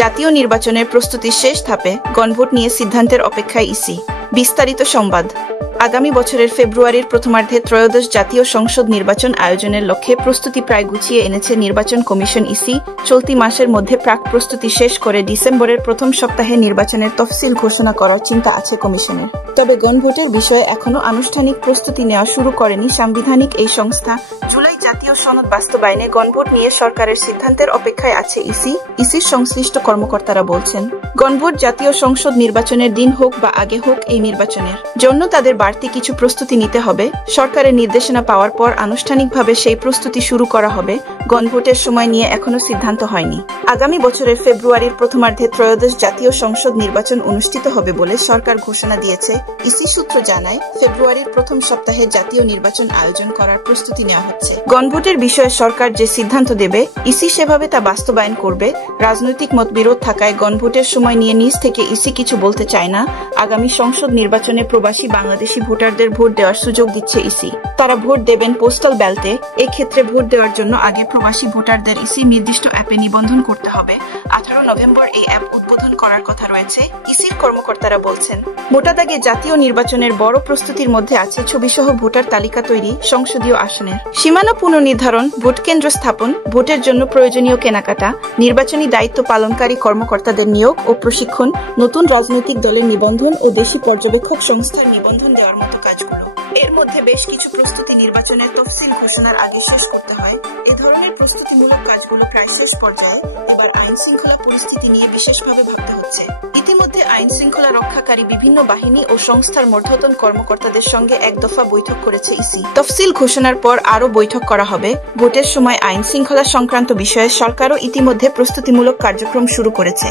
জাতীয় নির্বাচনের প্রস্তুতির শেষ ধাপে গণভোট নিয়ে সিদ্ধান্তের অপেক্ষায় ইসি। বিস্তারিত সংবাদ। আগামী বছরের ফেব্রুয়ারির প্রথমার্ধে ত্রয়োদশ জাতীয় সংসদ নির্বাচন আয়োজনের লক্ষ্যে প্রস্তুতি প্রায় গুছিয়ে এনেছে নির্বাচন কমিশন ইসি। চলতি মাসের মধ্যে প্রাক প্রস্তুতি শেষ করে ডিসেম্বরের প্রথম সপ্তাহে নির্বাচনের তফসিল ঘোষণা করার চিন্তা আছে কমিশনের। তবে গণভোটের বিষয়ে এখনও আনুষ্ঠানিক প্রস্তুতি নেওয়া শুরু করেনি সাংবিধানিক এই সংস্থা। জুলাই জাতীয় সনদ বাস্তবায়নে গণভোট নিয়ে সরকারের সিদ্ধান্তের অপেক্ষায় আছে ইসির সংশ্লিষ্ট কর্মকর্তারা বলছেন, গণভোট জাতীয় সংসদ নির্বাচনের দিন হোক বা আগে হোক, এই নির্বাচনের জন্য তাদের বাড়তি কিছু প্রস্তুতি নিতে হবে। সরকারের নির্দেশনা পাওয়ার পর আনুষ্ঠানিকভাবে সেই প্রস্তুতি শুরু করা হবে। গণভোটের সময় নিয়ে এখনো সিদ্ধান্ত হয়নি। আগামী বছরের ফেব্রুয়ারির প্রথমার্ধে ত্রয়োদশ জাতীয় সংসদ নির্বাচন অনুষ্ঠিত হবে বলে সরকার ঘোষণা দিয়েছে। ইসি সূত্র জানায়, ফেব্রুয়ারির প্রথম সপ্তাহে জাতীয় নির্বাচন আয়োজন করার প্রস্তুতি নেওয়া হচ্ছে। গণভোটের বিষয়ে সরকার যে সিদ্ধান্ত দেবে, ইসি সেভাবে তা বাস্তবায়ন করবে। রাজনৈতিক মতবিরোধ থাকায় গণভোটের সময় নিয়ে নিজ থেকে ইসি কিছু বলতে চায় না। আগামী সংসদ নির্বাচনে প্রবাসী বাংলাদেশি ভোটারদের ভোট দেওয়ার সুযোগ দিচ্ছে ইসি। তারা ভোট দেবেন পোস্টাল ব্যালটে। এক্ষেত্রে ভোট দেওয়ার জন্য আগে প্রবাসী ভোটারদের ইসি নির্দিষ্ট অ্যাপে নিবন্ধন করতে হবে। 18 নভেম্বর এই অ্যাপ উদ্বোধন করার কথা রয়েছে, ইসির কর্মকর্তারা বলছেন। মোটা দাগে জাতীয় নির্বাচনের বড় প্রস্তুতির মধ্যে আছে ছবিসহ ভোটার তালিকা তৈরি, সংসদীয় আসনের সীমানা পুনর্নির্ধারণ, ভোট কেন্দ্র স্থাপন, ভোটের জন্য প্রয়োজনীয় কেনাকাটা, নির্বাচনী দায়িত্ব পালনকারী কর্মকর্তাদের নিয়োগ ও প্রশিক্ষণ, নতুন রাজনৈতিক দলের নিবন্ধন ও দেশি পর্যবেক্ষক সংস্থার নিবন্ধন দেওয়ার মতো কাজগুলো। এর মধ্যে বেশ কিছু প্রস্তুতি নির্বাচনের তফসিল ঘোষণার আগে শেষ করতে হয়। এ ধরনের প্রস্তুতিমূলক কাজগুলো প্রায় শেষ পর্যায়ে। এবার আইন শৃঙ্খলা পরিস্থিতি নিয়ে বিশেষভাবে ভাবতে হচ্ছে। ইতিমধ্যে আইন শৃঙ্খলা রক্ষাকারী বিভিন্ন বাহিনী ও সংস্থার মধ্যতন কর্মকর্তাদের সঙ্গে এক দফা বৈঠক করেছে ইসি। তফসিল ঘোষণার পর আরও বৈঠক করা হবে। ভোটের সময় আইন শৃঙ্খলা সংক্রান্ত বিষয়ে সরকারও ইতিমধ্যে প্রস্তুতিমূলক কার্যক্রম শুরু করেছে।